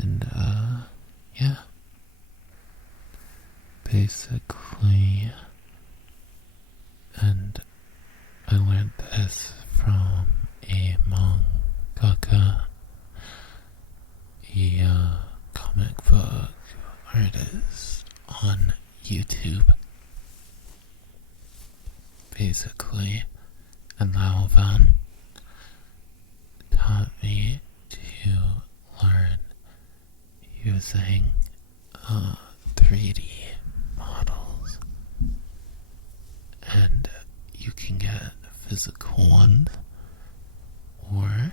And, yeah. Basically, and I learned this from a mangaka, a comic book artist on YouTube. Basically, and Laovan taught me to learn using 3D models, and you can get physical ones, or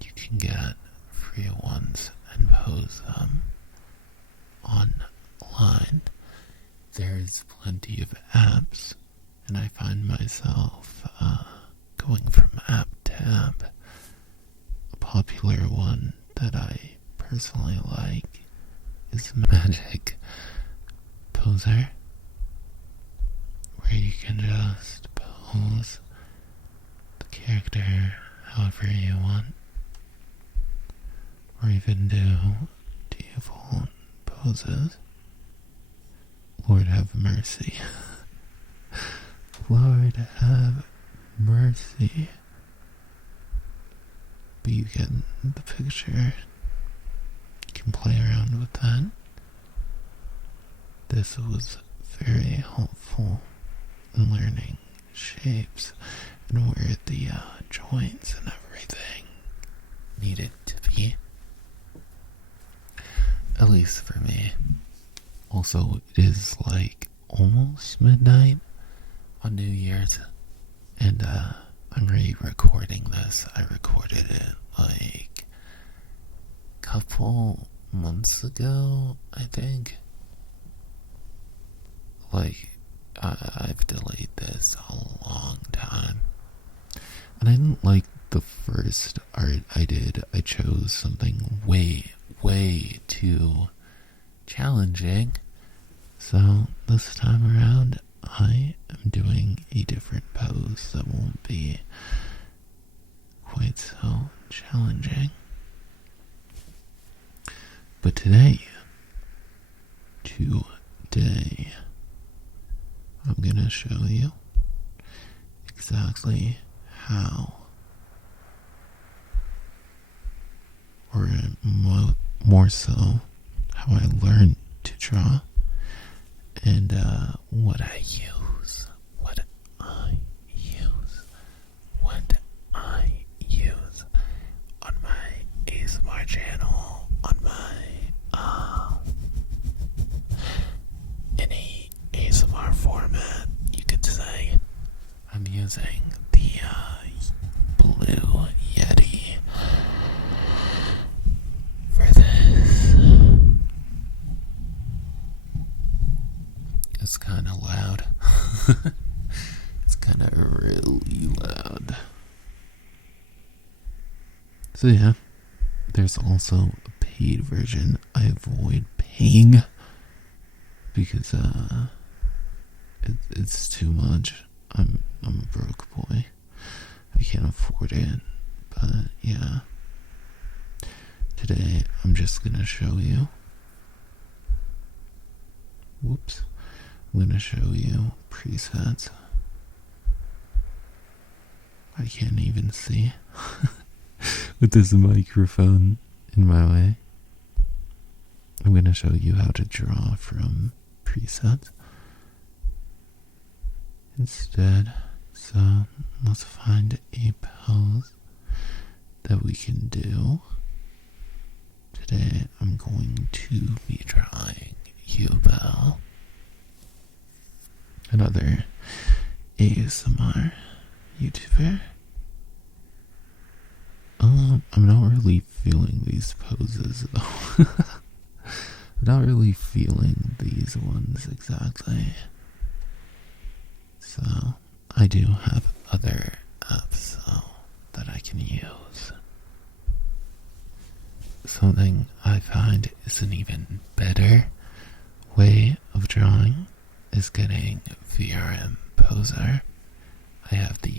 you can get free ones and pose them online. There's plenty of apps, and I find myself going from app to app. A popular one that I personally like is Magic Poser, where you can just pose the character however you want, or even do default poses. Lord have mercy. Lord have mercy. But you get the picture. You can play around with that. This was very helpful in learning shapes and where the joints and everything needed to be. At least for me. Also, it is like almost midnight on New Year's, and I'm re-recording this. I recorded it like a couple months ago, I think. Like, I've delayed this a long time. And I didn't like the first art I did. I chose something way too challenging. So this time around, I am doing a different pose that won't be quite so challenging. But today, I'm gonna show you exactly how, or more so, how I learned to draw, and what I use on my ASMR channel, on my any ASMR format, you could say. I'm using the Blue Yeti for this. It's kind of loud. It's kind of really loud. So yeah, there's also a paid version. I avoid paying because it's too much. I'm a broke boy. I can't afford it. But yeah, today I'm just gonna show you. Whoops. I'm gonna show you presets. I can't even see with this microphone in my way. I'm gonna show you how to draw from presets instead. So let's find a pose that we can do. Today I'm going to be drawing Yubel, another ASMR YouTuber. I'm not really feeling these poses though. I'm not really feeling these ones exactly. So I do have other apps though that I can use. Something I find is an even better way of drawing is getting VRM Poser. I have the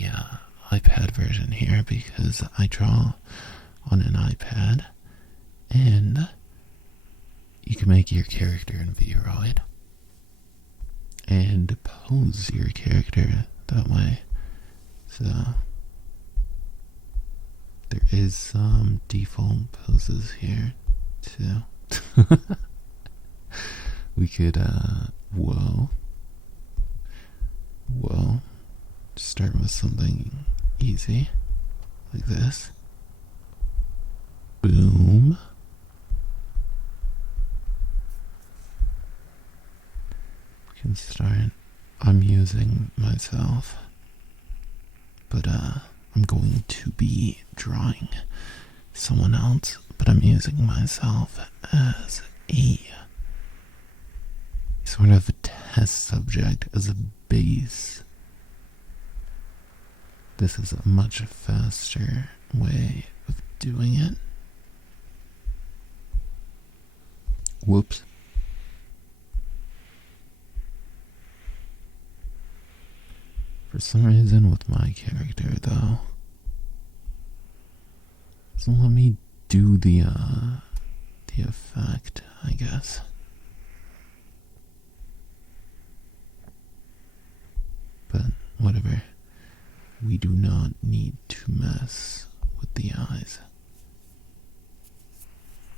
iPad version here because I draw on an iPad, and can make your character in Vroid and pose your character that way. So there is some default poses here too. We could whoa, start with something easy like this. Boom. We can start. I'm using myself, but I'm going to be drawing someone else, but I'm using myself as a sort of a test subject, as a base. This is a much faster way of doing it. Whoops. For some reason with my character though, doesn't let me do the effect, I guess. But whatever. We do not need to mess with the eyes.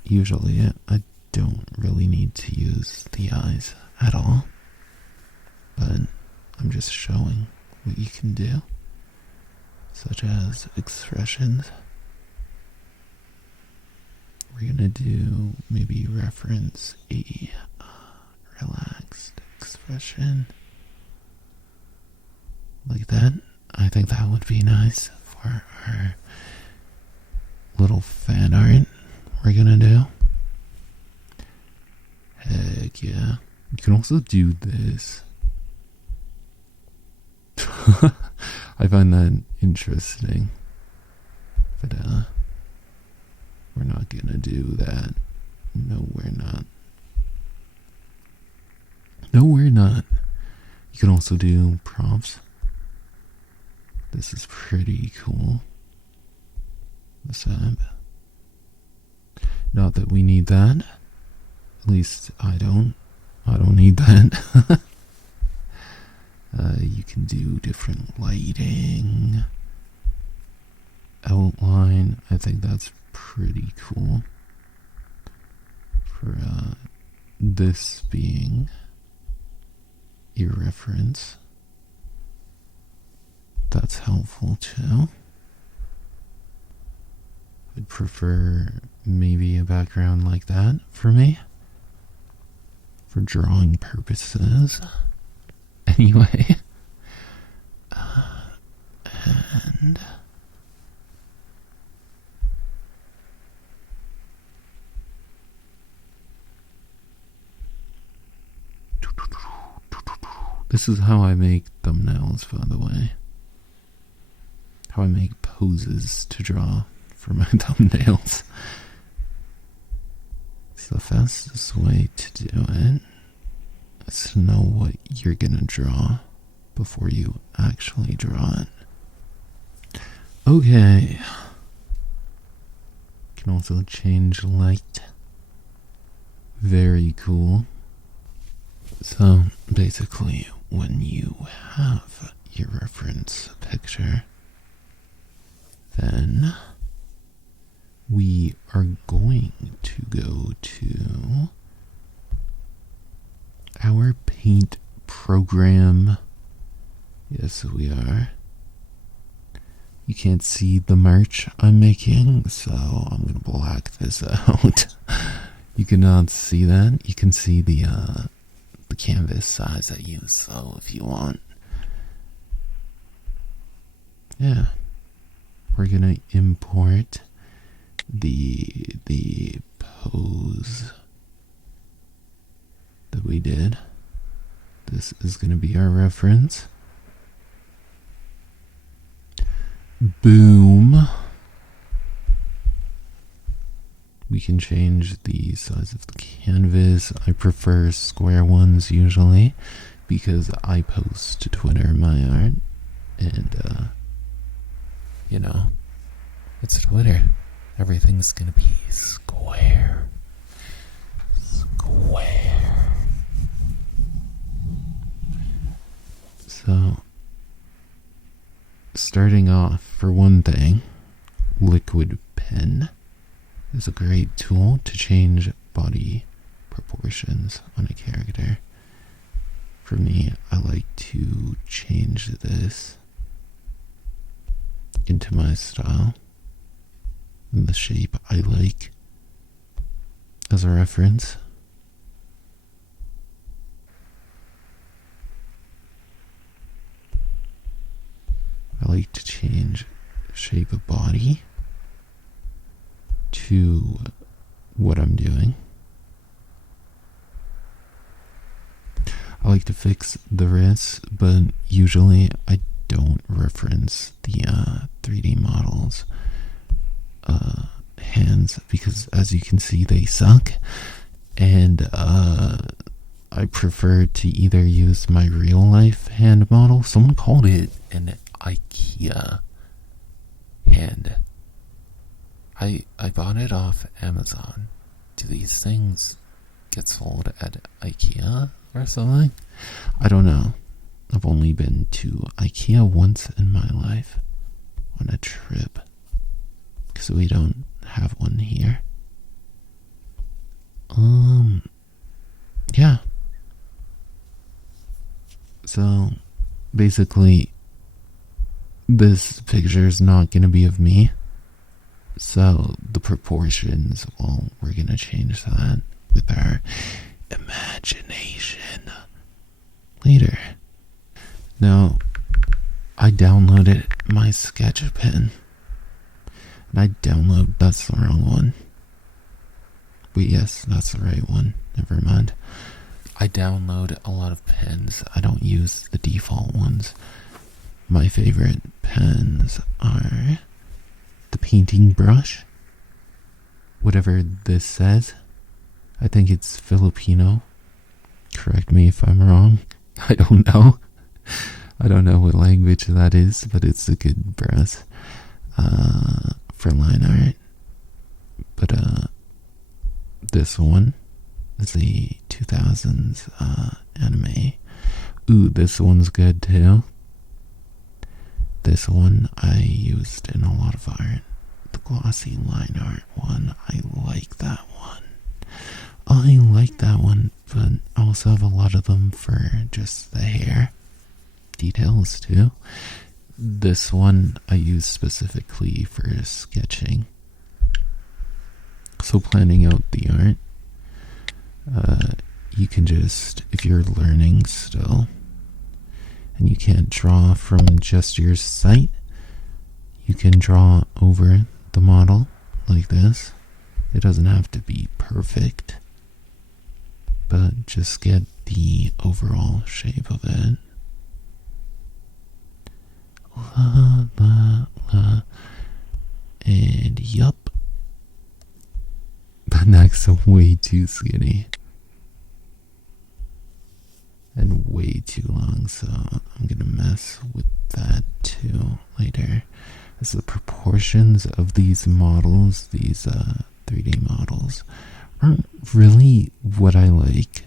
Usually I don't really need to use the eyes at all, but I'm just showing what you can do, such as expressions. We're gonna do maybe reference a relaxed expression like that. I think that would be nice for our little fan art we're gonna do. Heck yeah. You can also do this. I find that interesting. But we're not gonna do that. No, we're not. No, we're not. You can also do prompts. This is pretty cool. What's up? Not that we need that. At least I don't. I don't need that. You can do different lighting, outline. I think that's pretty cool. For this being a reference, that's helpful too. I'd prefer maybe a background like that for me, for drawing purposes. Anyway, and this is how I make thumbnails, by the way. How I make poses to draw for my thumbnails. It's the fastest way to do it. Is to know what you're gonna draw before you actually draw it. Okay. Can also change light. Very cool. So basically, when you have your reference picture, then we are going to go to our paint program. Yes, we are. You can't see the merch I'm making, so I'm gonna black this out. You cannot see that. You can see the canvas size I use, so if you want. Yeah. We're gonna import the pose that we did. This is gonna be our reference. Boom. We can change the size of the canvas. I prefer square ones usually because I post to Twitter my art, and you know, it's Twitter. Everything's gonna be square. Square. So, starting off, for one thing, Liquid Pen is a great tool to change body proportions on a character. For me, I like to change this into my style and the shape I like as a reference. I like to change shape of body to what I'm doing. I like to fix the wrists, but usually I don't reference the 3D models hands because, as you can see, they suck, and I prefer to either use my real life hand model. Someone called it an IKEA hand. I bought it off Amazon. Do these things get sold at IKEA or something? I don't know. I've only been to IKEA once in my life on a trip because we don't have one here. Yeah. So, basically, this picture is not going to be of me. So, the proportions, well, we're going to change that with our imagination later. Now, I downloaded my sketch pen. And that's the wrong one. But yes, that's the right one. Never mind. I download a lot of pens. I don't use the default ones. My favorite pens are the painting brush. Whatever this says. I think it's Filipino. Correct me if I'm wrong. I don't know. I don't know what language that is, but it's a good brush for line art. But this one is the 2000s anime. Ooh, this one's good too. This one I used in a lot of art. The glossy line art one. I like that one. I like that one, but I also have a lot of them for just the hair details too. This one I use specifically for sketching. So planning out the art, you can just, if you're learning still, and you can't draw from just your sight, you can draw over the model like this. It doesn't have to be perfect, but just get the overall shape of it. La la la. And yup. The neck's way too skinny. And way too long, so I'm gonna mess with that too later. As the proportions of these models, these 3D models, aren't really what I like.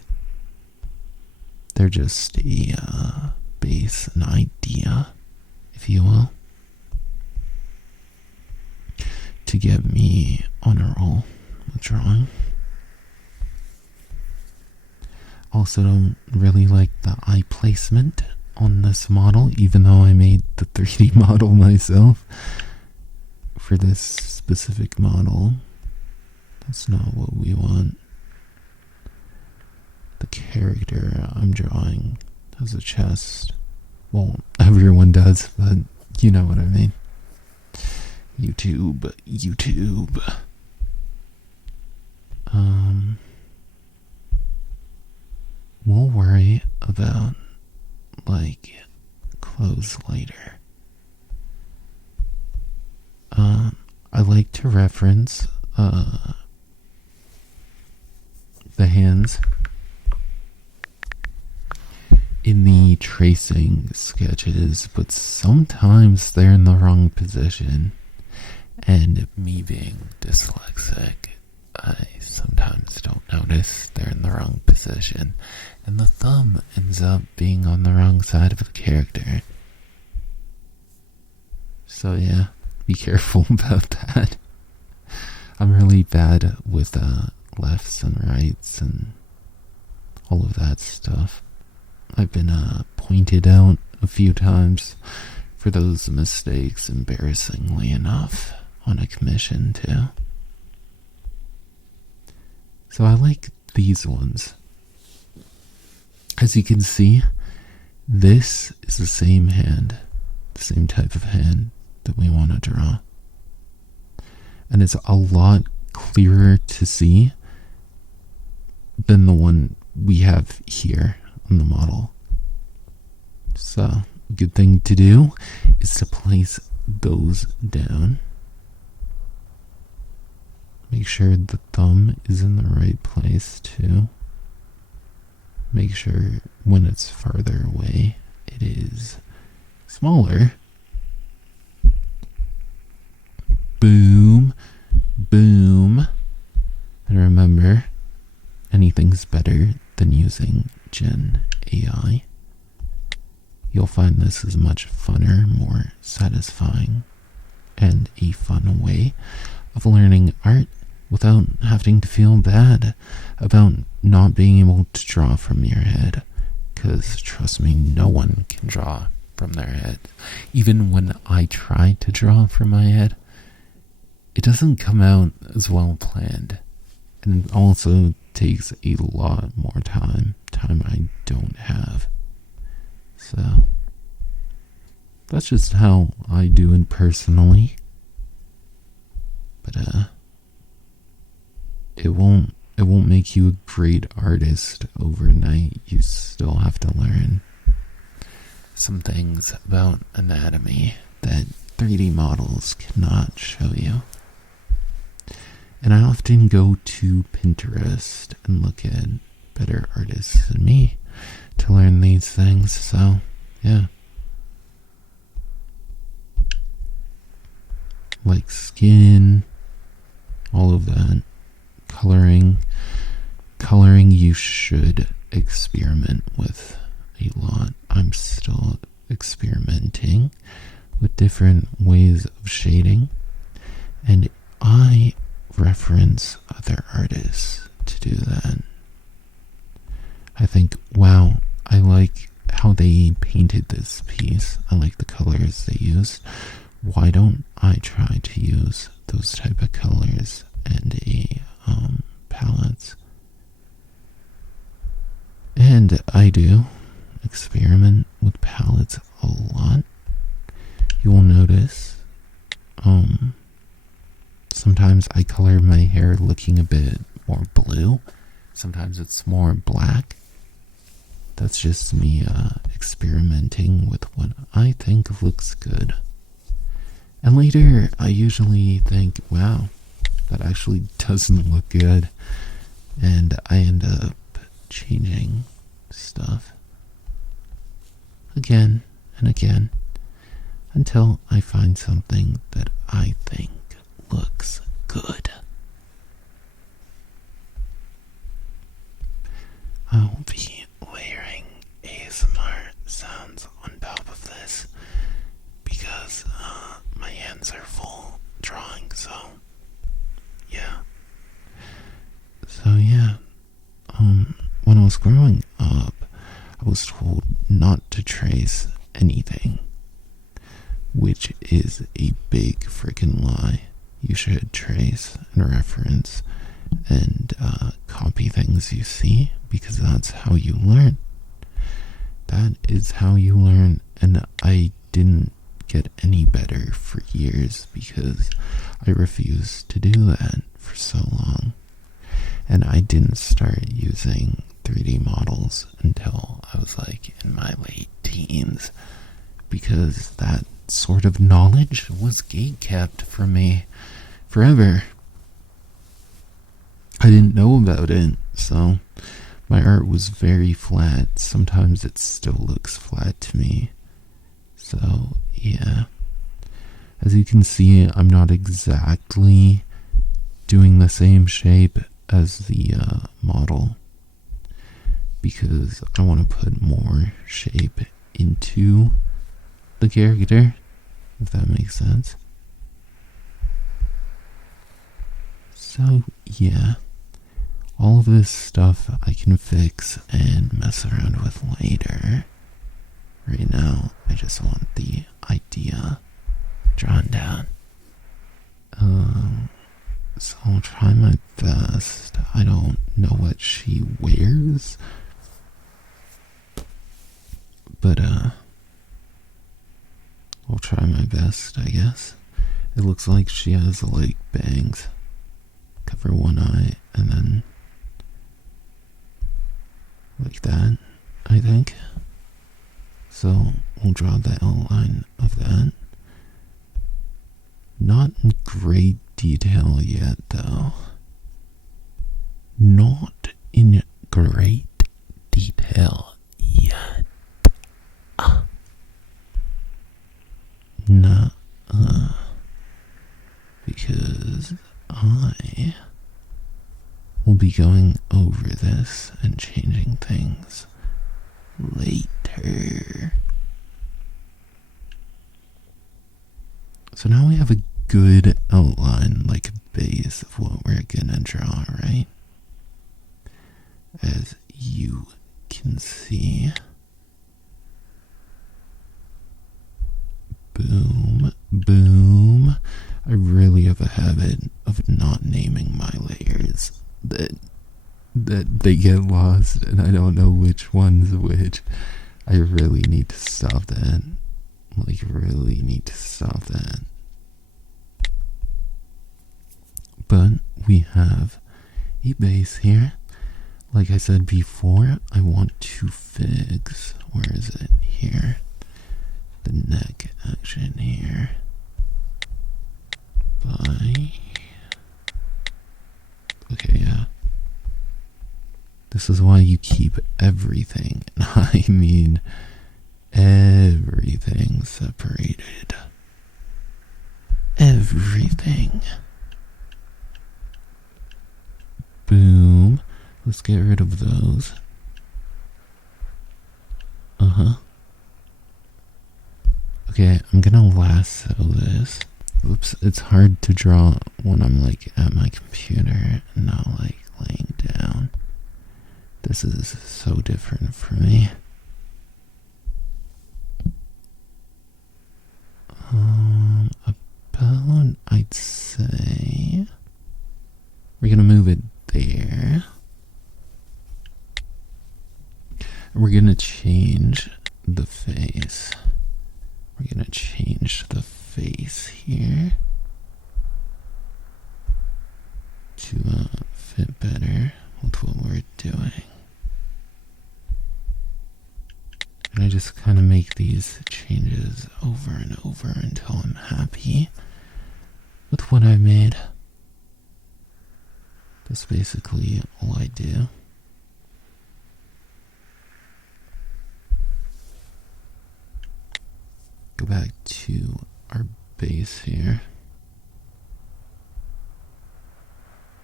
They're just a base, an idea, if you will, to get me on a roll with drawing. Also don't really like the eye placement on this model, even though I made the 3D model myself. For this specific model, that's not what we want. The character I'm drawing has a chest. Well, everyone does, but you know what I mean. YouTube. We'll worry about, like, clothes later. I like to reference, the hands in the tracing sketches, but sometimes they're in the wrong position. And me being dyslexic, I sometimes don't notice they're in the wrong position, and the thumb ends up being on the wrong side of the character. So yeah, be careful about that. I'm really bad with lefts and rights and all of that stuff. I've been pointed out a few times for those mistakes, embarrassingly enough, on a commission too. So I like these ones. As you can see, this is the same hand, the same type of hand that we want to draw. And it's a lot clearer to see than the one we have here on the model. So, a good thing to do is to place those down. Make sure the thumb is in the right place too. Make sure when it's farther away, it is smaller. Boom, boom. And remember, anything's better than using Gen AI. You'll find this is much funner, more satisfying, and a fun way of learning art without having to feel bad about not being able to draw from your head. Because trust me, no one can draw from their head. Even when I try to draw from my head, it doesn't come out as well planned. And it also takes a lot more time I don't have. So, that's just how I do it personally. But, it won't make you a great artist overnight. You still have to learn some things about anatomy that 3D models cannot show you. And I often go to Pinterest and look at better artists than me to learn these things, so yeah. Like skin, all of that. Coloring you should experiment with a lot. I'm still experimenting with different ways of shading, and I reference other artists to do that. I think, wow, I like how they painted this piece. I like the colors they used. Why don't I try to use those type of colors and palettes? And I do experiment with palettes a lot. You will notice, sometimes I color my hair looking a bit more blue. Sometimes it's more black. That's just me experimenting with what I think looks good. And later, I usually think, wow, that actually doesn't look good. And I end up changing stuff again and again until I find something that I think looks good. I'll be layering ASMR sounds on top of this because my hands are full drawing, so yeah. When I was growing up, I was told not to trace anything, which is a big freaking lie. You should trace and reference and copy things you see, because that's how you learn. That is how you learn, and I didn't get any better for years because I refused to do that for so long. And I didn't start using 3D models until I was like in my late teens, because that sort of knowledge was gatekept from me forever. I didn't know about it, so my art was very flat. Sometimes it still looks flat to me. So, yeah. As you can see, I'm not exactly doing the same shape as the model. because I want to put more shape into the character, if that makes sense. So, yeah. All of this stuff I can fix and mess around with later. Right now, I just want the idea drawn down. So I'll try my best. I don't know what she wears, but I'll try my best, I guess. It looks like she has like bangs. Cover one eye and then like that, I think. So we'll draw the outline of that. Not in great detail yet, though. Not in great detail yet. Nah, because I will be going over this and changing things later. So now we have a good outline, like a base of what we're gonna draw, right? As you can see. Boom, boom. I really have a habit of not naming my layers. That they get lost and I don't know which one's which. I really need to stop that. Like, really need to stop that. But we have a base here. Like I said before, I want to fix, where is it? Here. The neck action here. Okay, yeah. This is why you keep everything, and I mean everything separated. Everything. Boom. Let's get rid of those. Okay, I'm gonna lasso this. Oops, it's hard to draw when I'm like at my computer and not like laying down. This is so different for me. About, I'd say we're gonna move it there. And we're gonna change the face. We're gonna change the face here to fit better with what we're doing. And I just kind of make these changes over and over until I'm happy with what I made. That's basically all I do. Go back to our base here.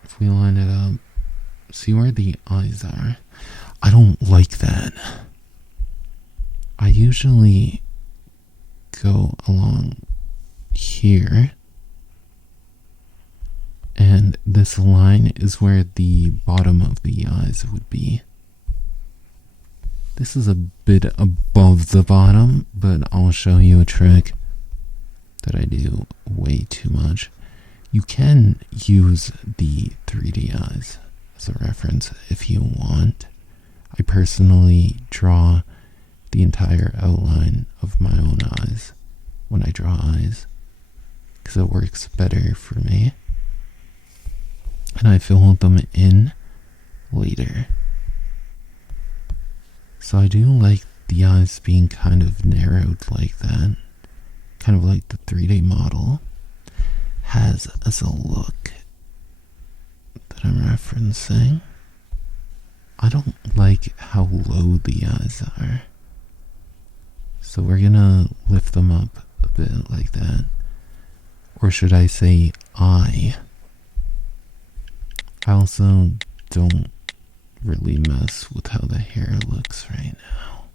If we line it up, see where the eyes are? I don't like that. I usually go along here, and this line is where the bottom of the eyes would be. This is a bit above the bottom, but I'll show you a trick that I do way too much. You can use the 3D eyes as a reference if you want. I personally draw the entire outline of my own eyes when I draw eyes, because it works better for me. And I fill them in later. So I do like the eyes being kind of narrowed like that. Kind of like the 3D model has as a look that I'm referencing. I don't like how low the eyes are. So we're gonna lift them up a bit like that. Or should I say eye? I also don't really mess with how the hair looks right now.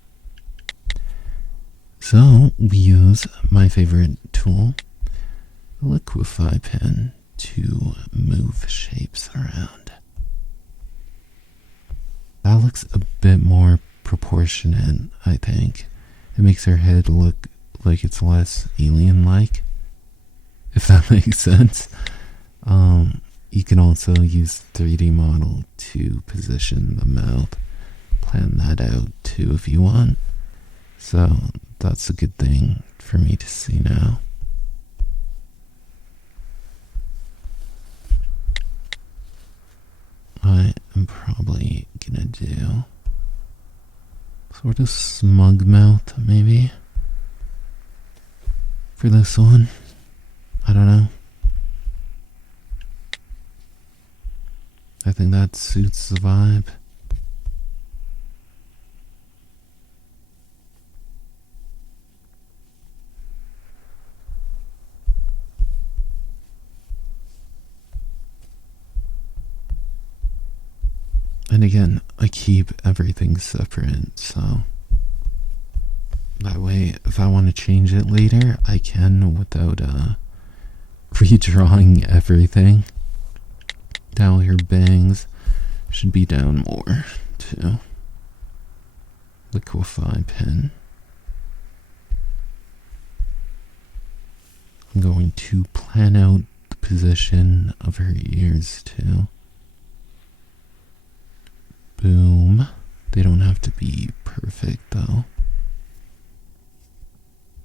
So we use my favorite tool, the Liquify pen, to move shapes around. That looks a bit more proportionate, I think. It makes her head look like it's less alien-like, if that makes sense. You can also use 3D model to position the mouth. Plan that out too if you want. So that's a good thing for me to see now. I am probably gonna do sort of smug mouth, maybe, for this one. I don't know. I think that suits the vibe. And again, I keep everything separate, so that way, if I want to change it later, I can without redrawing everything. Down here, bangs should be down more too. Liquify pen. I'm going to plan out the position of her ears too. Boom. They don't have to be perfect though,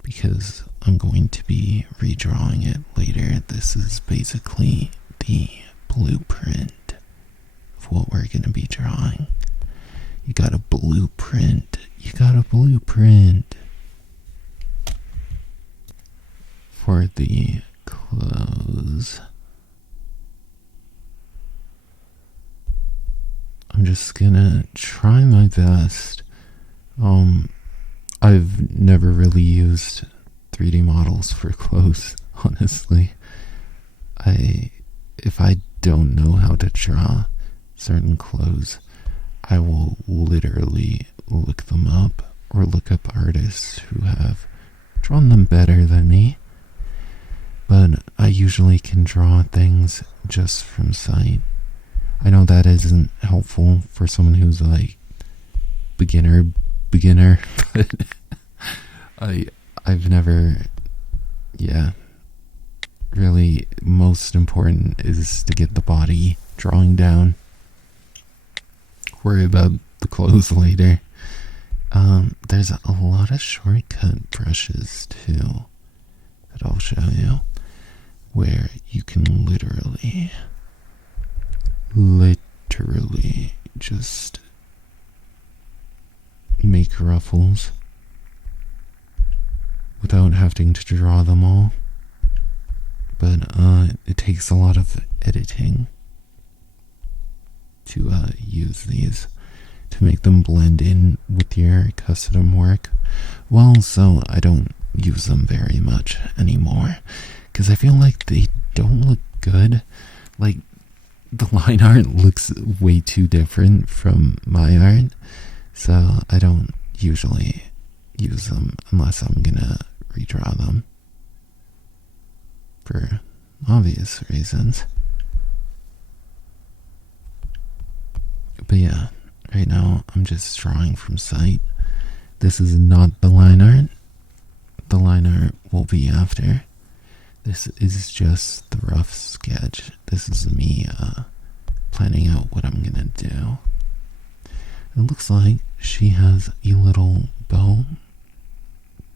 because I'm going to be redrawing it later. This is basically the blueprint of what we're going to be drawing. You got a blueprint. You got a blueprint for the clothes. I'm just gonna try my best. I've never really used 3D models for clothes, honestly. If I don't know how to draw certain clothes, I will literally look them up or look up artists who have drawn them better than me. But I usually can draw things just from sight. I know that isn't helpful for someone who's like beginner, but I've never, really, most important is to get the body drawing down. Worry about the clothes later. There's a lot of shortcut brushes too that I'll show you, where you can literally just make ruffles without having to draw them all. But it takes a lot of editing to use these to make them blend in with your custom work. Well, so I don't use them very much anymore because I feel like they don't look good. Like, the line art looks way too different from my art, so I don't usually use them unless I'm gonna redraw them for obvious reasons. But yeah, right now I'm just drawing from sight. This is not the line art. The line art will be after. This is just the rough sketch. This is me planning out what I'm gonna do. It looks like she has a little bow,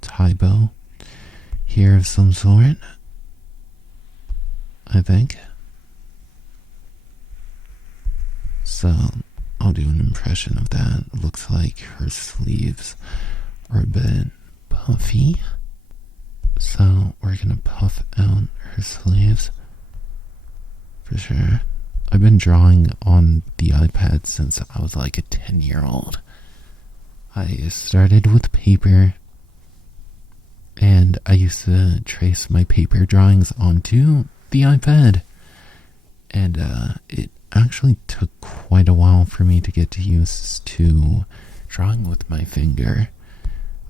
tie bow here of some sort, I think. So I'll do an impression of that. It looks like her sleeves are a bit puffy, so we're gonna puff out her sleeves for sure. I've been drawing on the iPad since I was like a 10-year-old. I started with paper, and I used to trace my paper drawings onto the iPad. And it actually took quite a while for me to get used to drawing with my finger.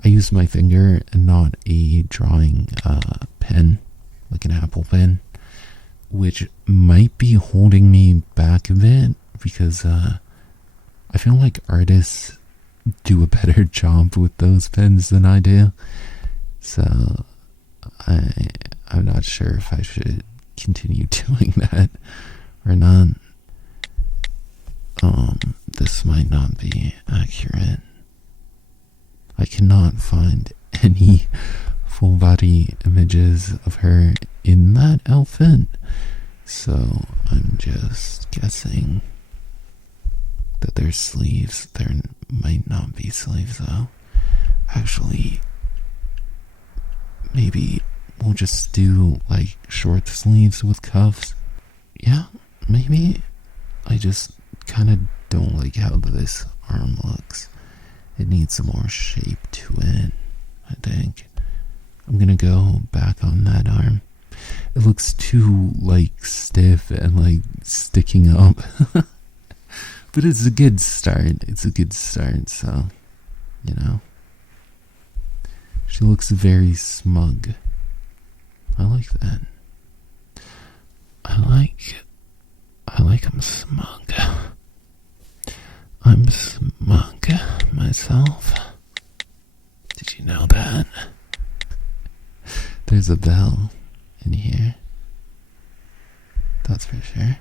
I use my finger and not a drawing pen, like an Apple pen, which might be holding me back a bit because I feel like artists do a better job with those pens than I do. So I'm not sure if I should continue doing that or not. This might not be accurate. I cannot find any full body images of her in that outfit, so I'm just guessing that there's sleeves. There might not be sleeves though. Actually, maybe we'll just do like short sleeves with cuffs. Yeah, maybe. I just kind of don't like how this arm looks. It needs some more shape to it, I think. I'm gonna go back on that arm. It looks too like stiff and like sticking up. But it's a good start. So, you know. She looks very smug. I like that. I like I'm smug. I'm smug myself. Did you know that? There's a bell in here. That's for sure.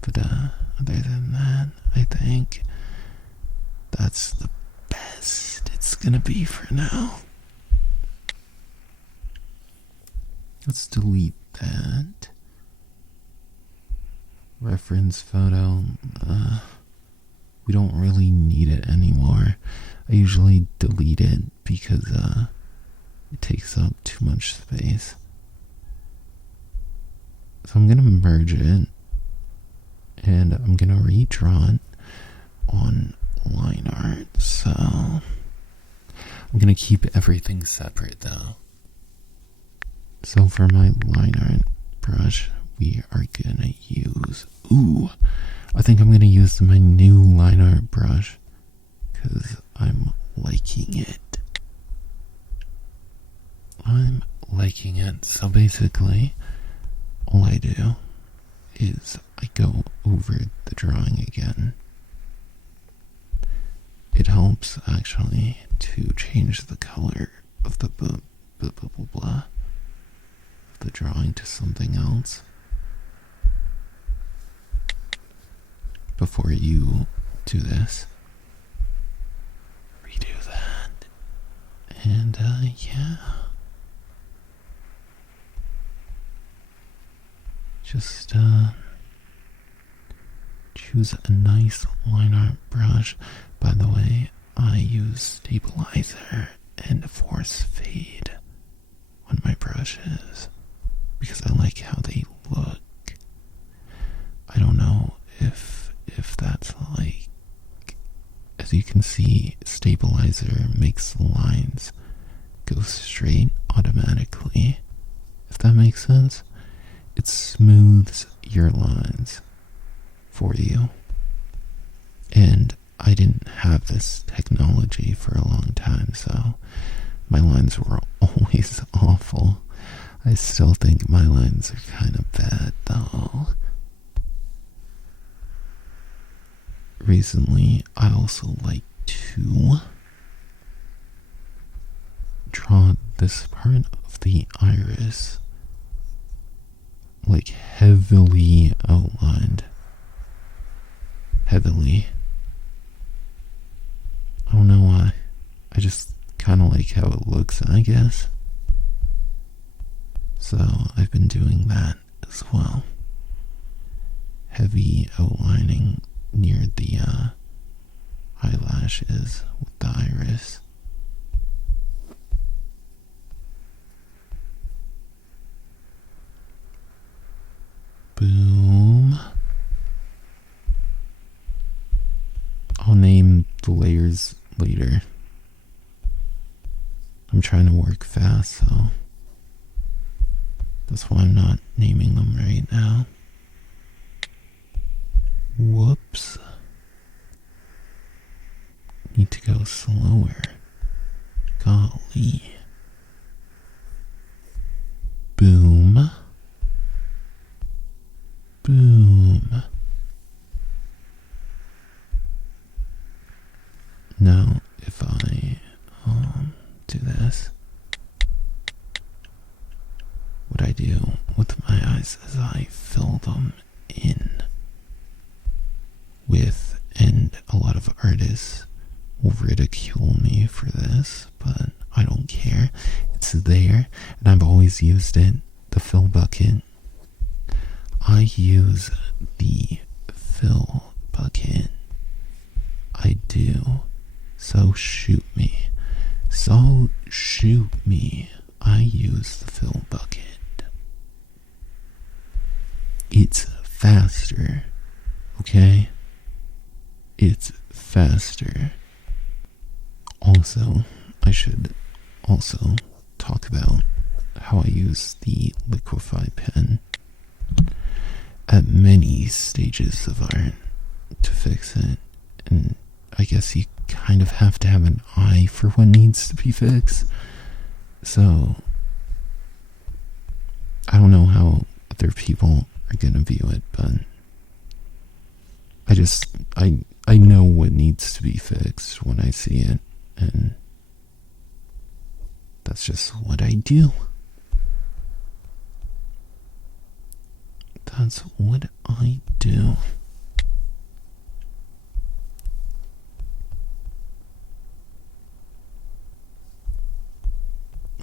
But other than that, I think that's the best it's gonna be for now. Let's delete that. Reference photo. We don't really need it anymore. I usually delete it because it takes up too much space. So I'm gonna merge it and I'm gonna redraw it on line art. So I'm gonna keep everything separate though. So for my line art brush, we are gonna use, I think I'm gonna use my new line art brush because I'm liking it. So basically, all I do is I go over the drawing again. It helps actually to change the color of the the drawing to something else before you do this. Redo that. And yeah. Just choose a nice line art brush. By the way, I use stabilizer and force fade on my brushes because I like how they look. I don't know if that's like, as you can see, stabilizer makes the lines go straight automatically. If that makes sense, it smooths your lines for you. And I didn't have this technology for a long time, so my lines were always awful. I still think my lines are kind of bad though. Recently, I also like to draw this part of the iris like heavily outlined. Heavily. I don't know why. I just kind of like how it looks, I guess. So I've been doing that as well. Heavy outlining near the eyelashes with the iris. Boom. I'll name the layers later. I'm trying to work fast, so that's why I'm not naming them right now. Whoops. go slower. Golly. Boom. Boom. Now, if I do this, what I do with my eyes is I fill them in with, and a lot of artists will ridicule me for this, but I don't care. It's there, and I've always used it, the fill bucket. I use the fill bucket. I do. So shoot me. So shoot me. I use the fill bucket. It's faster. Okay? It's faster. Also, I should also talk about how I use the Liquify pen at many stages of art to fix it. And I guess you kind of have to have an eye for what needs to be fixed. So, I don't know how other people are gonna view it, but I know what needs to be fixed when I see it, and that's just what I do. That's what I do.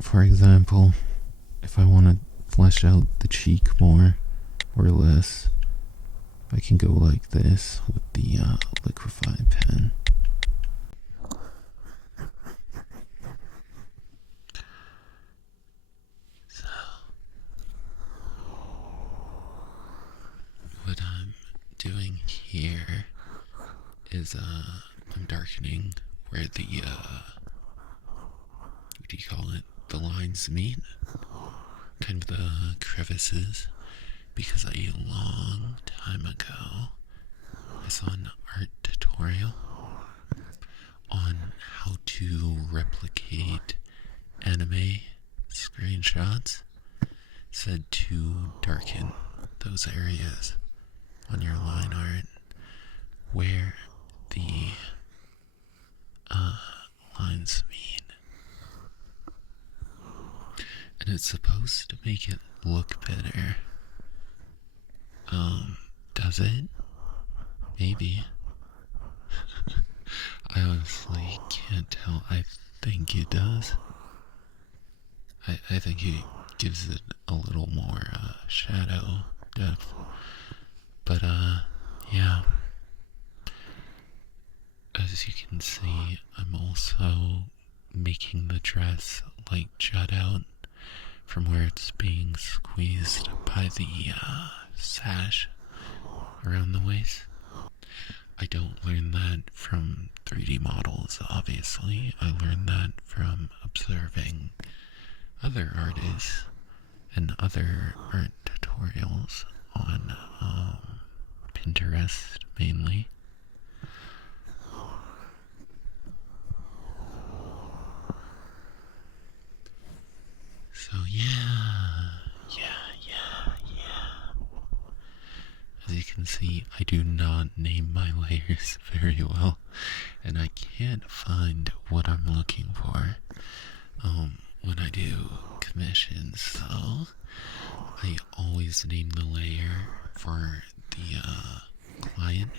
For example, if I want to flesh out the cheek more or less, I can go like this with the Liquify pen. So, what I'm doing here is I'm darkening where the what do you call it? The lines meet, kind of the crevices, because a long time ago I saw an art tutorial on how to replicate anime screenshots. It said to darken those areas on your line art where the lines meet. And it's supposed to make it look better. Does it? Maybe. I honestly can't tell. I think it does. I think it gives it a little more shadow depth. But yeah. As you can see, I'm also making the dress like jut out from where it's being squeezed by the sash around the waist. I don't learn that from 3D models, obviously. I learned that from observing other artists and other art tutorials on Pinterest mainly. So yeah. As you can see, I do not name my layers very well, and I can't find what I'm looking for when I do commissions, so I always name the layer for the client,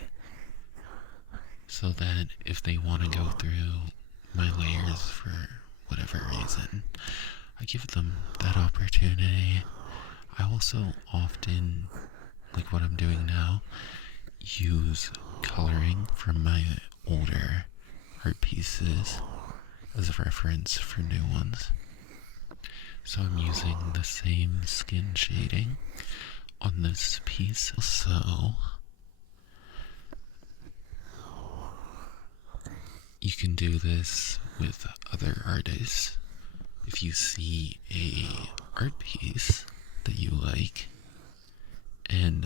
so that if they want to go through my layers for whatever reason, I give them that opportunity. I also often, like what I'm doing now, use coloring from my older art pieces as a reference for new ones. So I'm using the same skin shading on this piece. So you can do this with other artists. If you see a art piece that you like and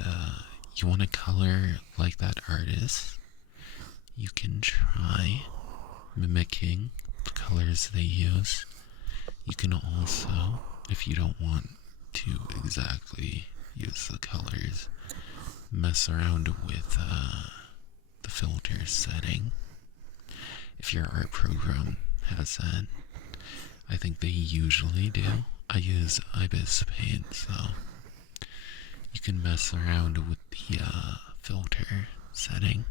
you want to color like that artist, you can try mimicking the colors they use. You can also, if you don't want to exactly use the colors, mess around with the filter setting. If your art program has that, I think they usually do. I use Ibis Paint, so you can mess around with the filter setting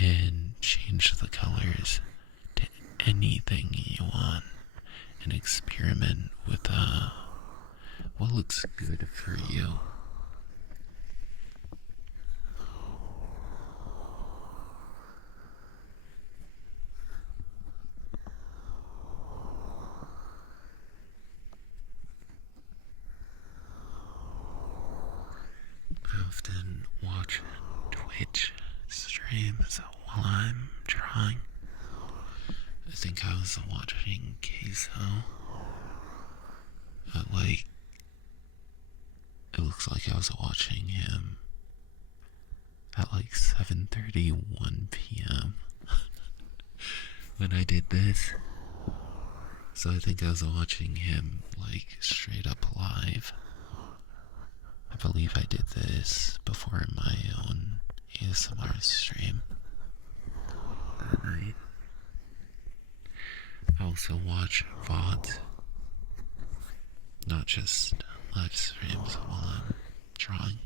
and change the colors to anything you want and experiment with what looks good for you. I often watch Twitch streams while I'm drawing. I think I was watching Queso at it looks like I was watching him at 7:31 p.m. when I did this. So I think I was watching him straight up live. I believe I did this before my own ASMR stream that night. I also watch VODs, not just live streams while I'm drawing.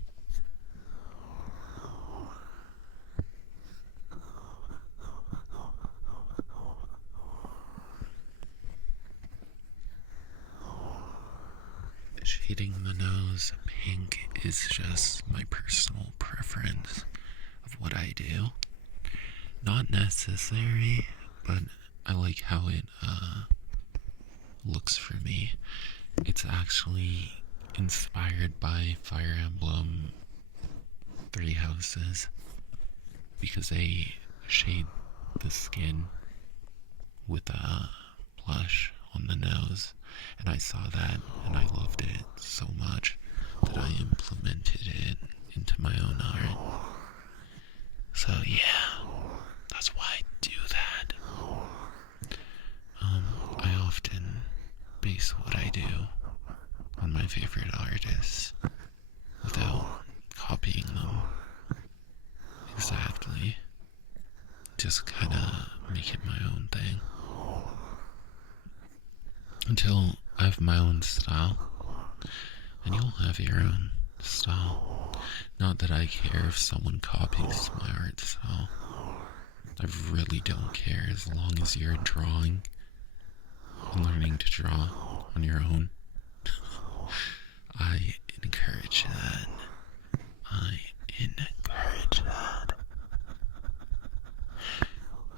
Shading the nose pink is just my personal preference of what I do. Not necessary, but I like how it looks for me. It's actually inspired by Fire Emblem Three Houses because they shade the skin with a blush on the nose, and I saw that and I loved it so much that I implemented it into my own art. So yeah, that's why I do that. I often base what I do on my favorite artists without copying them exactly. Just kind of make it my own thing until I have my own style, and you'll have your own style. Not that I care if someone copies my art style. I really don't care as long as you're drawing and learning to draw on your own. I encourage that.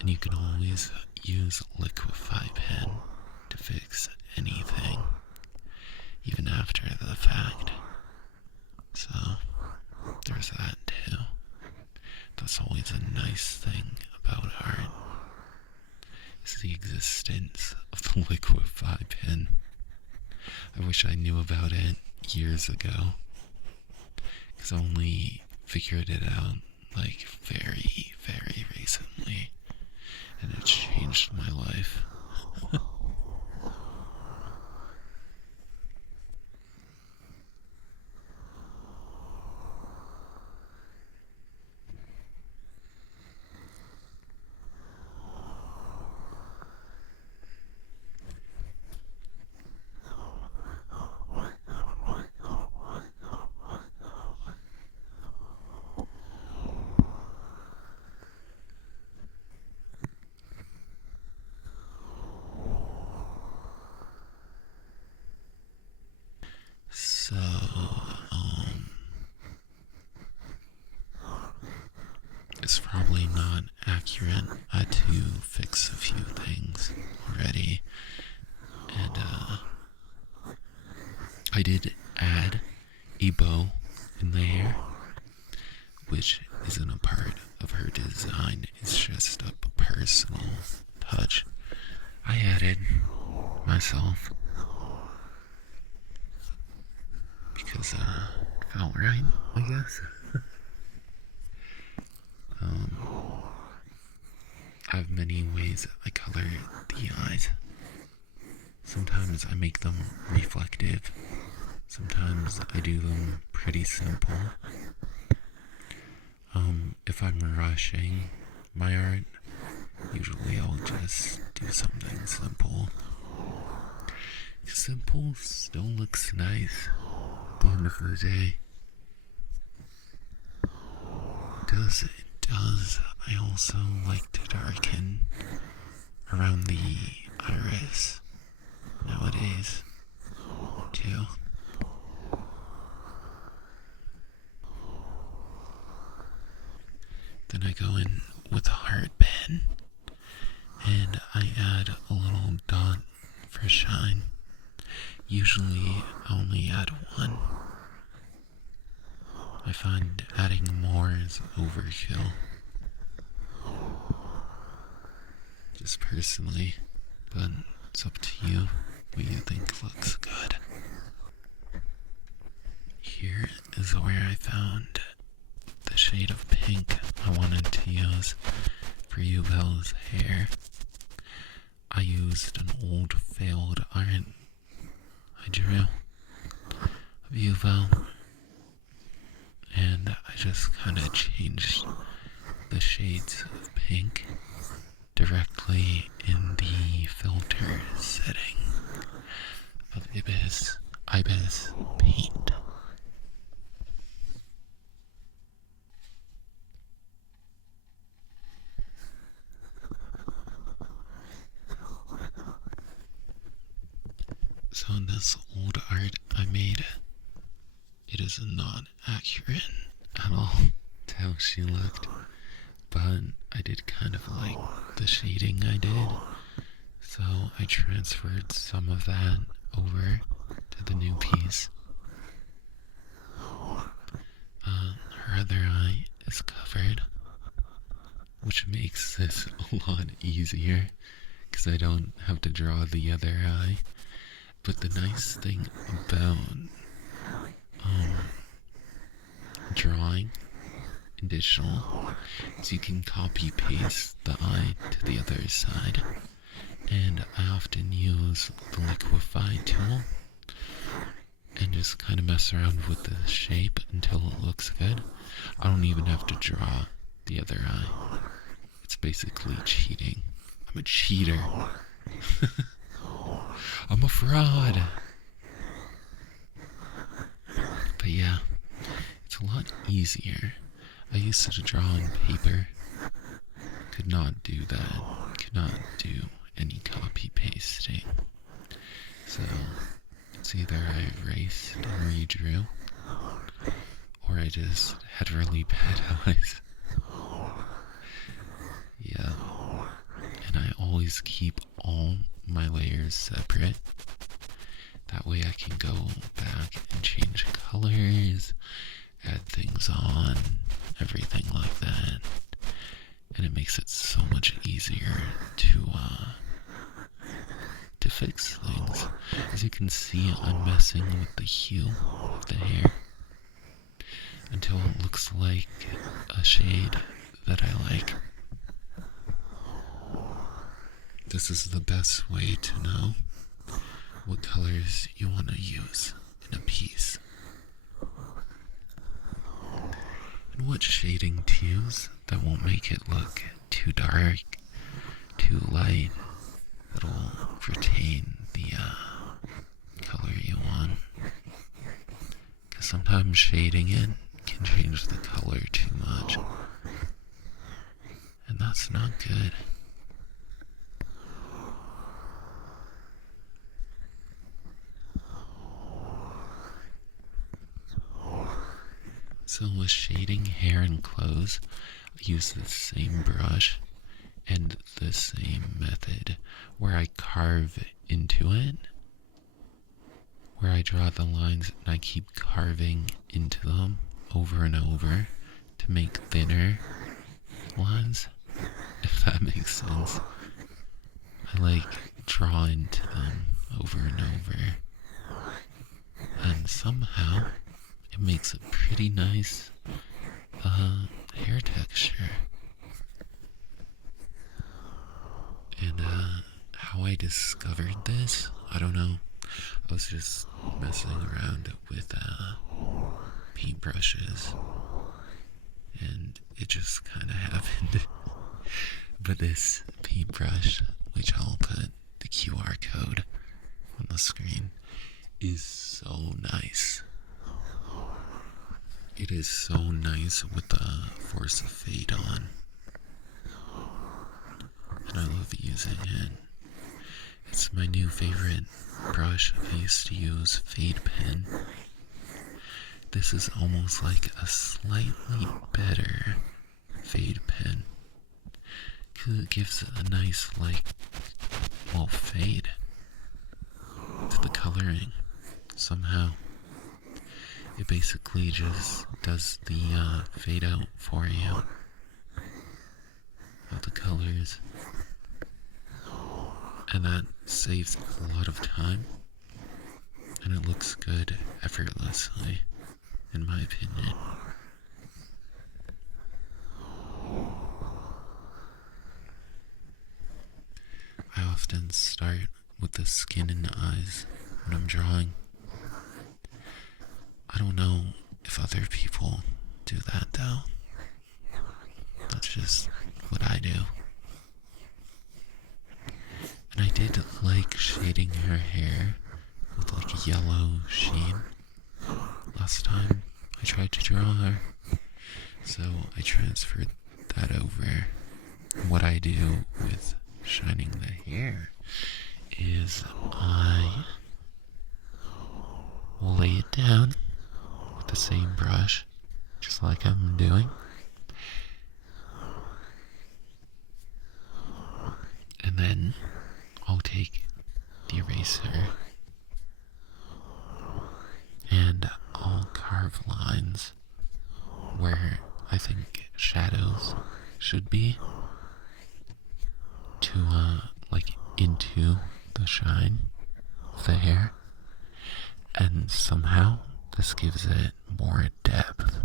And you can always use Liquify Pen to fix anything, even after the fact. So, there's that too. That's always a nice thing about art, is the existence of the Liquify Pen. I wish I knew about it years ago, because I only figured it out very, very recently, and it changed my life. So, it's probably not accurate. I had to fix a few things already, and I did add a bow in the hair, which isn't a part of her design. It's just a personal touch I added myself because it felt right, I guess. I have many ways I color the eyes. Sometimes I make them reflective. Sometimes I do them pretty simple. If I'm rushing my art, usually I'll just do something simple. Simple still looks nice at the end of the day. It does. I also like to darken around the iris nowadays, too. Then I go in with a hard pen and I add a little dot for shine. Usually I only add one. I find adding more is overkill. Just personally, but it's up to you what you think looks good. Here is where I found the shade of pink I wanted to use for Yubel's hair. I used an old failed art I drew of Yubel, and I just kind of changed the shades of pink directly in the filter setting of Ibis Paint. So in this old art I made, it is not accurate at all to how she looked, but I did kind of like the shading I did, so I transferred some of that over to the new piece. Her other eye is covered, which makes this a lot easier because I don't have to draw the other eye. But the nice thing about drawing in digital is you can copy paste the eye to the other side, and I often use the liquify tool and just kind of mess around with the shape until it looks good. I don't even have to draw the other eye. It's basically cheating. I'm a cheater. I'm a fraud. But yeah, it's a lot easier. I used to draw on paper. Could not do that. Could not do any copy pasting. So it's either I erased and redrew, or I just had really bad eyes. Yeah. And I always keep all my layers separate. That way I can go back and change colors, add things on, everything like that. And it makes it so much easier to fix things. As you can see, I'm messing with the hue of the hair until it looks like a shade that I like. This is the best way to know what colors you want to use in a piece, and what shading to use that won't make it look too dark, too light, that'll retain the color you want. Because sometimes shading it can change the color too much, and that's not good. So with shading hair and clothes, I use the same brush and the same method where I carve into it, where I draw the lines and I keep carving into them over and over to make thinner lines, if that makes sense. I like draw into them over and over, and somehow it makes a pretty nice hair texture. discovered this. I don't know. I was just messing around with paintbrushes, and it just kind of happened. But this paintbrush, which I'll put the QR code on the screen, is so nice. It is so nice with the Force of Fade on. And I love using it. It's my new favorite brush. I used to use Fade Pen. This is almost like a slightly better Fade Pen. Because it gives a nice, fade to the coloring. Somehow. It basically just does the fade out for you of the colors. And that saves a lot of time. And it looks good effortlessly, in my opinion. I often start with the skin and the eyes when I'm drawing. I don't know if other people do that though. That's just what I do. And I did like shading her hair with a yellow sheen last time I tried to draw her. So I transferred that over. What I do with shining the hair is I will lay it down with the same brush, just like I'm doing. And then I'll take the eraser and I'll carve lines where I think shadows should be to into the shine of the hair, and somehow this gives it more depth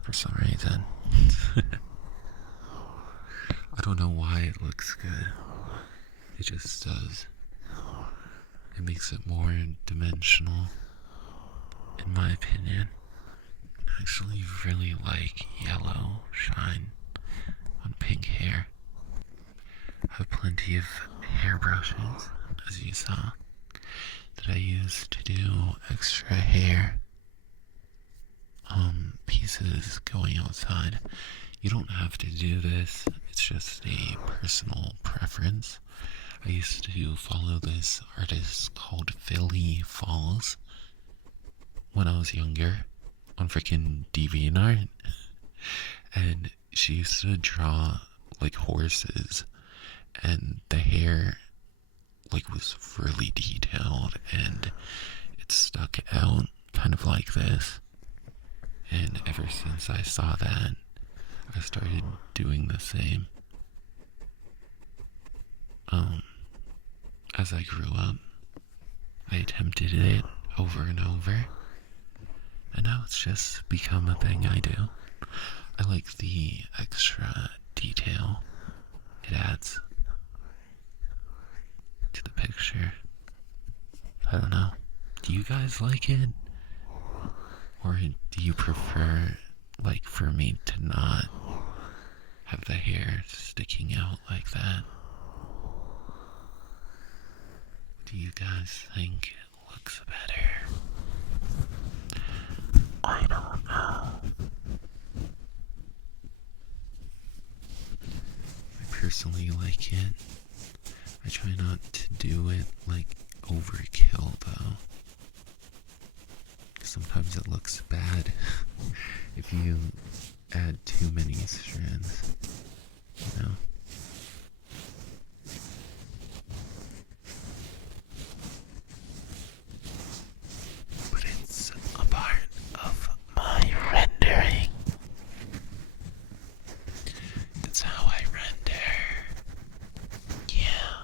for some reason. I don't know why it looks good. It just does. It makes it more dimensional, in my opinion. I actually really like yellow shine on pink hair. I have plenty of hairbrushes, as you saw, that I use to do extra hair pieces going outside. You don't have to do this. It's just a personal preference. I used to follow this artist called Philly Falls when I was younger on freaking DeviantArt, and she used to draw horses, and the hair was really detailed, and it stuck out kind of like this. And ever since I saw that, I started doing the same. As I grew up, I attempted it over and over, and now it's just become a thing I do. I like the extra detail it adds to the picture. I don't know. Do you guys like it? Or do you prefer, for me to not have the hair sticking out like that? Do you guys think it looks better? I don't know. I personally like it. I try not to do it overkill though. Sometimes it looks bad if you add too many strands, you know? But it's a part of my rendering. It's how I render. Yeah.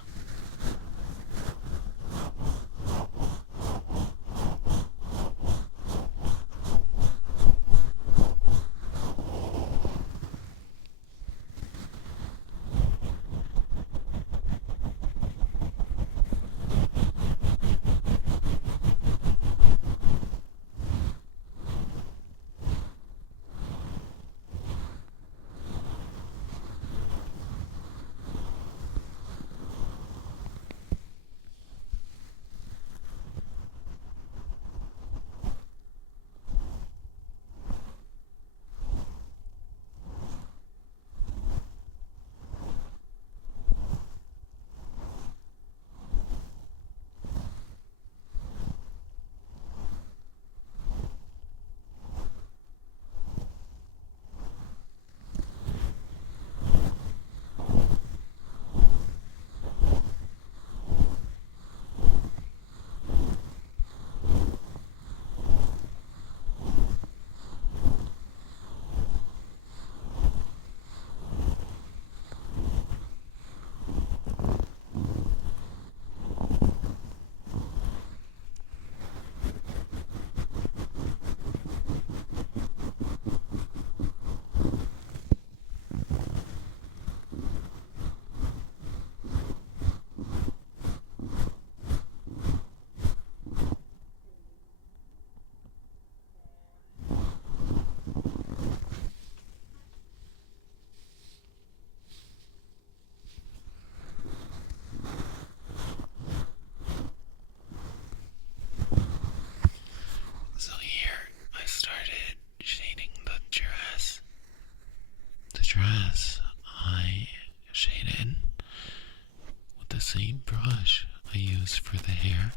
same brush I use for the hair.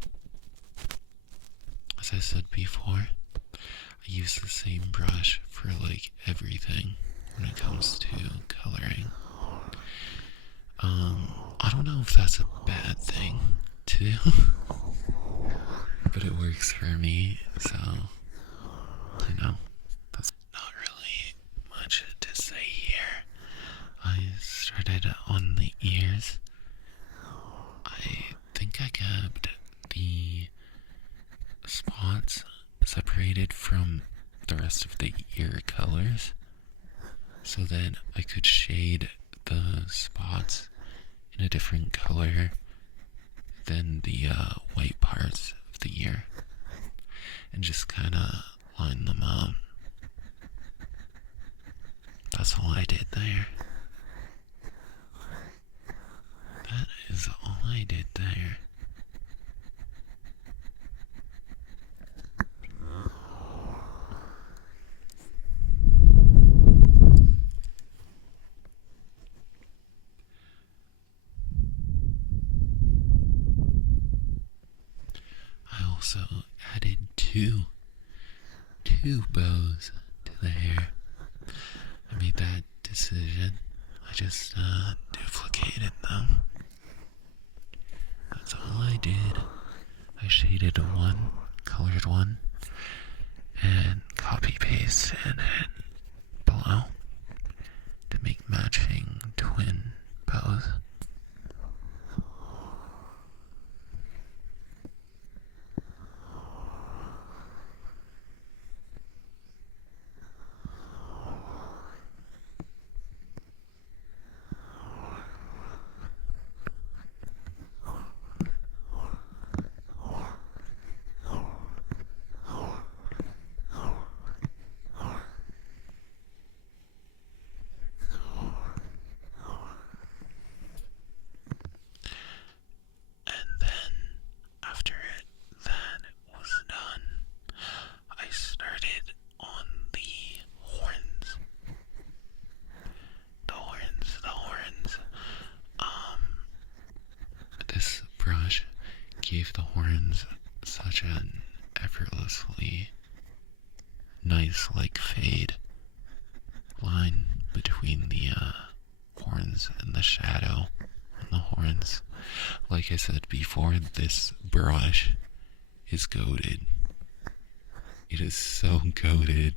As I said before, I use the same brush for like everything when it comes to coloring. I don't know if that's a bad thing to do, but it works for me, so that's not really much to say here. I started on the ears. I think I kept the spots separated from the rest of the ear colors so that I could shade the spots in a different color than the white parts of the ear, and just kind of line them up. That's all I did there. That is all I did there. I also added two bows to the hair. I made that decision. I just duplicated them. That's all I did. I shaded one, colored one, and copy pasted it below to make matching twin bows. This brush gave the horns such an effortlessly nice like fade line between the horns and the shadow on the horns. Like I said before, this brush is goated. It is so goated.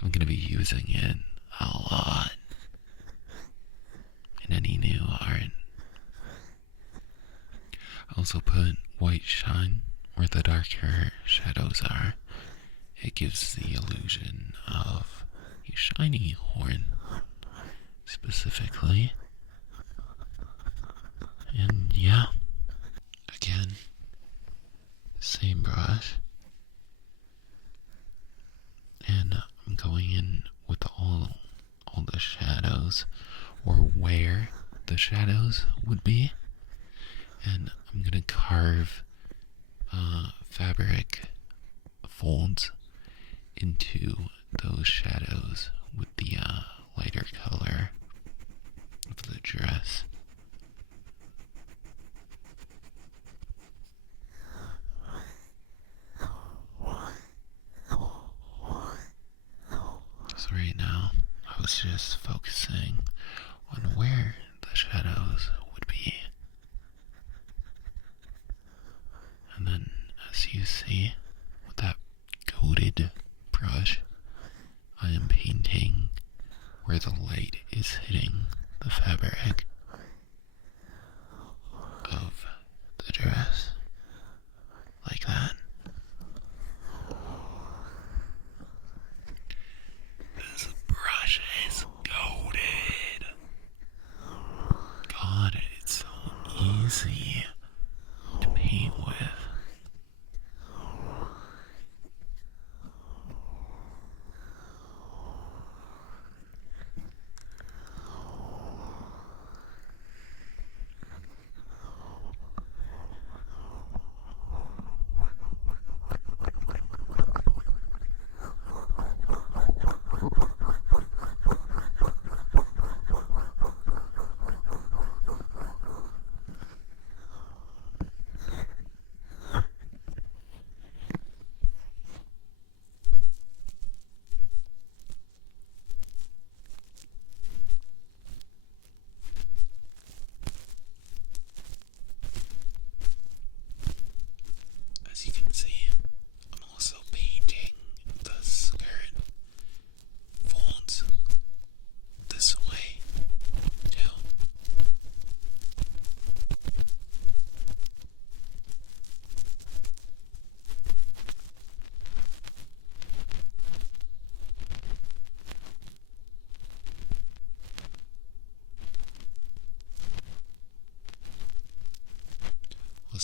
I'm gonna be using it a lot in any new art. I also put white shine where the darker shadows are. It gives the illusion of a shiny horn, specifically. And yeah, again, same brush. And I'm going in with all the shadows, or where the shadows would be. And I'm gonna carve fabric folds into those shadows with the lighter color of the dress. So right now, I was just focusing on where the shadows would be. And then, as you see, with that coated brush, I am painting where the light is hitting the fabric of the dress, like that. This brush is goated. God, it's so easy to paint with.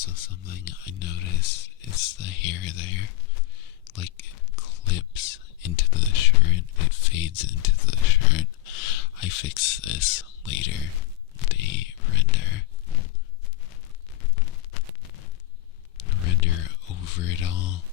Also, something I noticed is the hair there, like, clips into the shirt. It fades into the shirt. I fix this later. The render over it all.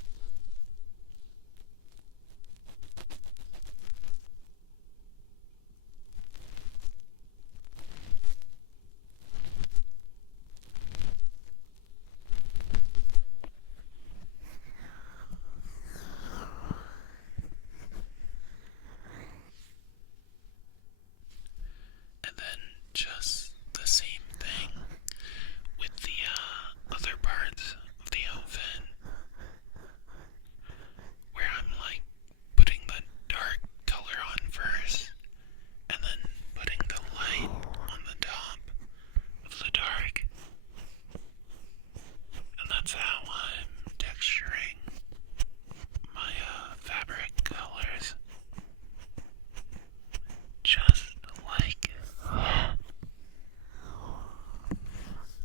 And then just the same thing with the other parts of the outfit, where I'm like putting the dark color on first, and then putting the light on the top of the dark. And that's how I'm texturing my fabric colors. Just like that.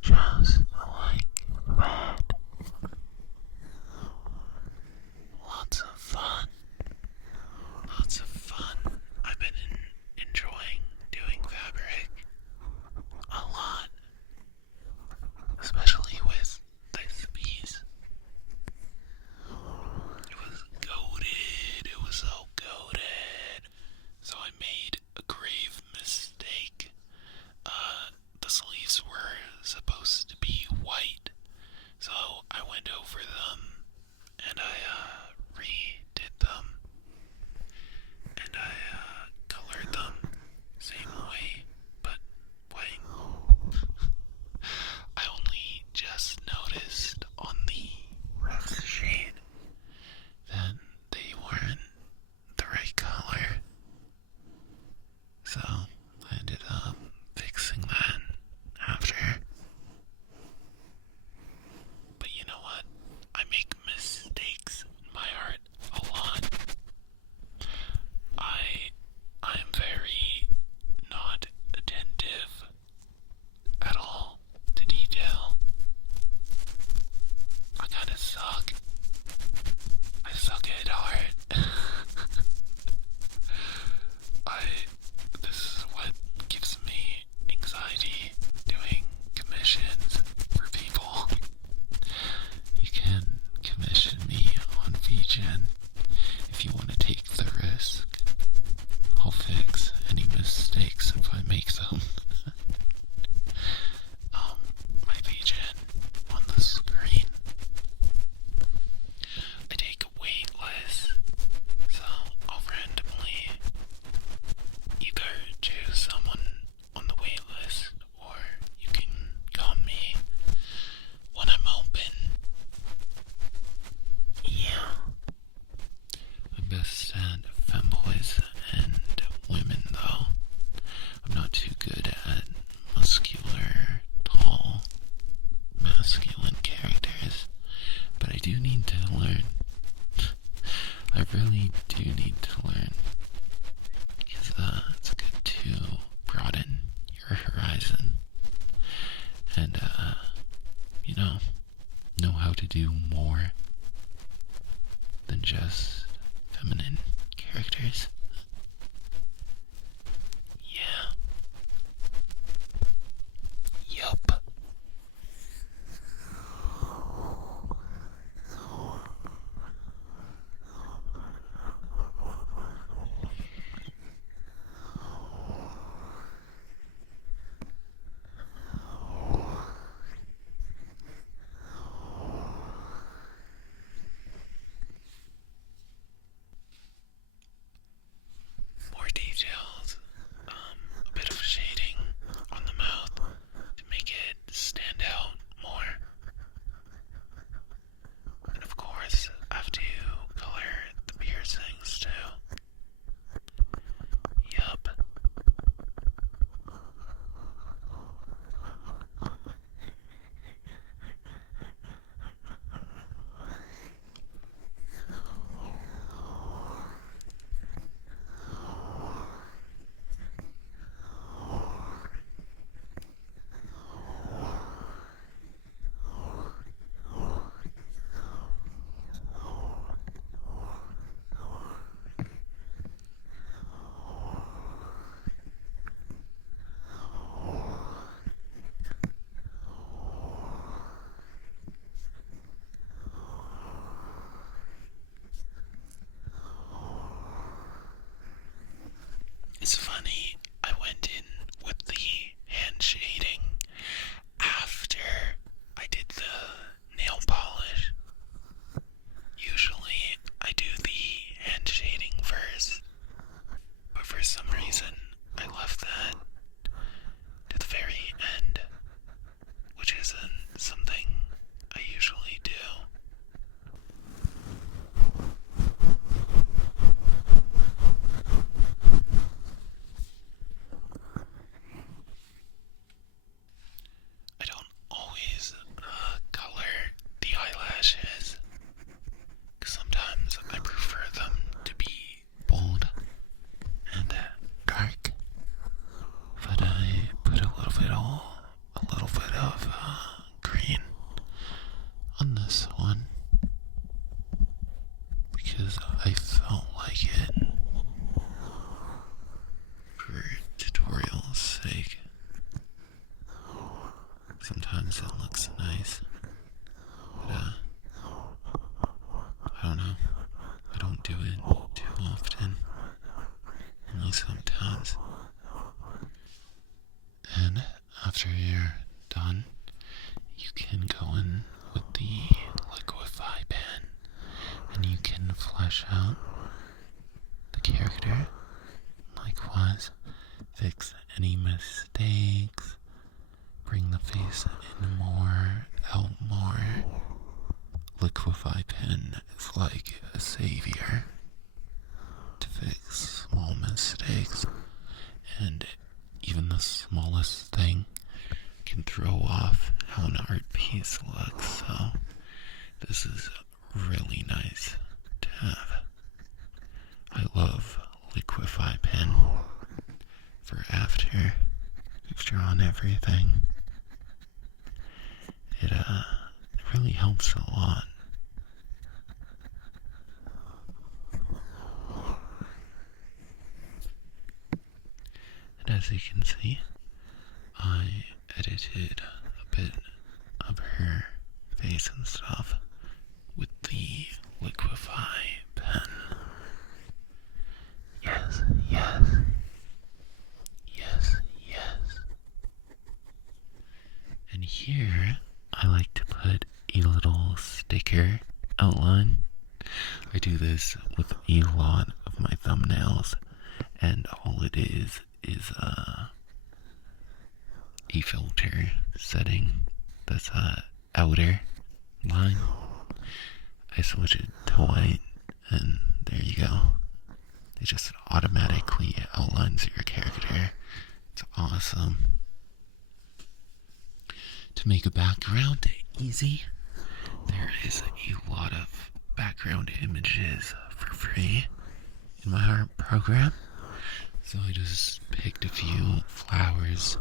Just like that. Lots of fun. Lots of fun. I've been enjoying doing fabric a lot. Especially with this piece. It was goated. It was so goated. So I made a grave mistake. The sleeves were supposed to be white, so I went over them and I redid them, and I colored them same way but white. I only just noticed on the rough shade that they weren't the right color. So I ended up fixing that after. But you know what? I make mistakes in my art a lot. I'm very not attentive at all to detail. I kinda suck. I suck at art. This is what gives me anxiety doing commissions for people. You can commission me on VGen if you want to take the risk. I'll fix any mistakes if I make them. My VGen on the screen. I take a wait list, so I'll randomly either choose someone on the wait list, or you can call me when I'm open. Yeah. I'm best at femboys and women, though. I'm not too good at muscular, tall, masculine characters, but I do need to learn. I really do need to learn, because it's good to broaden your horizon and, know how to do more than just feminine characters. Yeah. Yup. any mistakes. Bring the face in more, out more. Liquify Pen is like a savior to fix small mistakes, and even the smallest thing can throw off how an art piece looks, so this is really nice to have. I love Liquify Pen for after you've drawn everything. It really helps a lot. And as you can see, I edited a bit of her face and stuff with the Liquify Pen. Yes, yes. Yes, yes. And here, I like to put a little sticker outline. I do this with a lot of my thumbnails, and all it is a filter setting that's outer line. I switch it to white, and there you go. It just automatically outlines your character. It's awesome. To make a background easy, there is a lot of background images for free in my art program. So I just picked a few flowers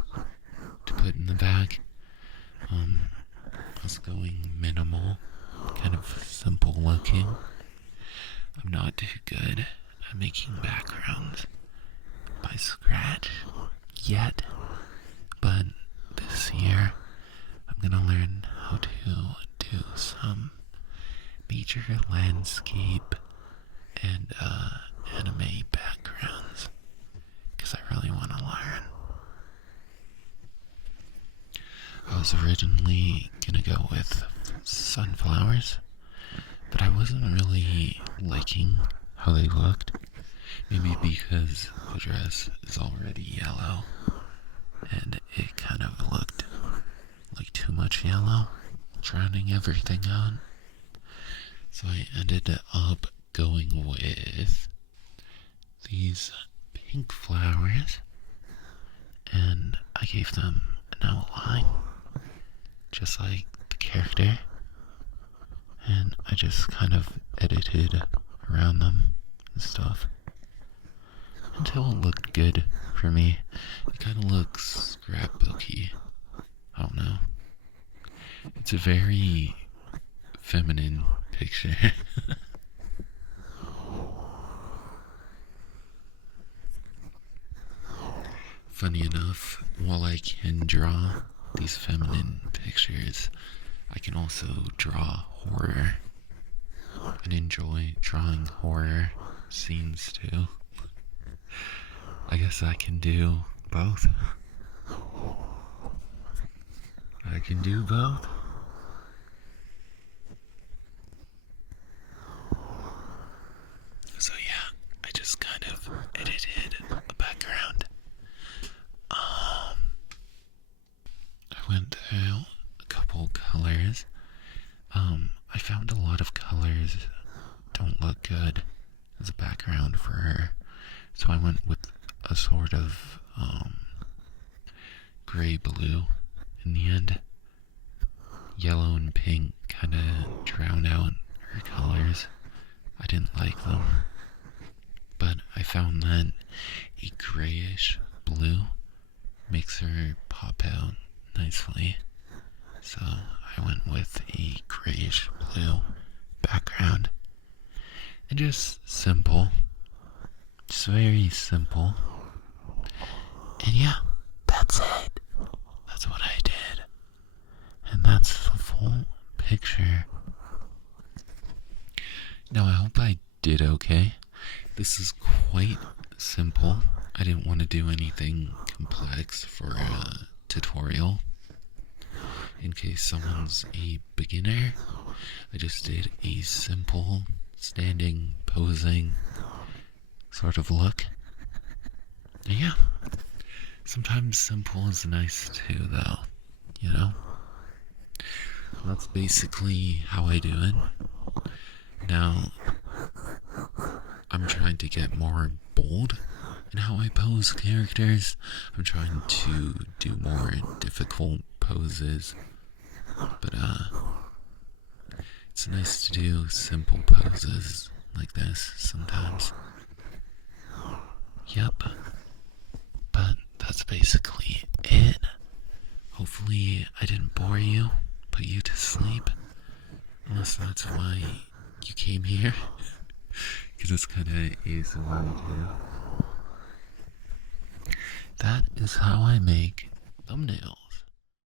to put in the back. I was going minimal, kind of simple looking. I'm not too good at making backgrounds by scratch yet, but this year I'm gonna learn how to do some major landscape and anime backgrounds, because I really want to learn. I was originally gonna go with sunflowers, but I wasn't really liking how they looked. Maybe because the dress is already yellow, and it kind of looked like too much yellow, drowning everything out. So I ended up going with these pink flowers, and I gave them an outline, just like the character, and I just kind of edited around them and stuff until it looked good for me. It kind of looks scrapbooky. I don't know. It's a very feminine picture. Funny enough, while I can draw these feminine pictures, I can also draw horror and enjoy drawing horror scenes too. I guess I can do both. I can do both. So yeah, I just kind of edited a background. I went through a couple colors. I found a lot of colors don't look good as a background for her, so I went with a sort of gray blue in the end. Yellow and pink kind of drown out her colors. I didn't like them, but I found that a grayish blue makes her pop out nicely, so I went with a grayish blue background. And just simple, just very simple. And yeah, that's it. That's what I did. And that's the full picture. Now I hope I did okay. This is quite simple. I didn't want to do anything complex for a tutorial. In case someone's a beginner, I just did a simple standing, posing sort of look. And yeah. Sometimes simple is nice too, though, you know? That's basically how I do it. Now, I'm trying to get more bold in how I pose characters. I'm trying to do more difficult poses. But, it's nice to do simple poses like this sometimes. Yep. But that's basically it. Hopefully, I didn't bore you, put you to sleep. Unless that's why you came here. Because it's kind of ASMR too. That is how I make thumbnails.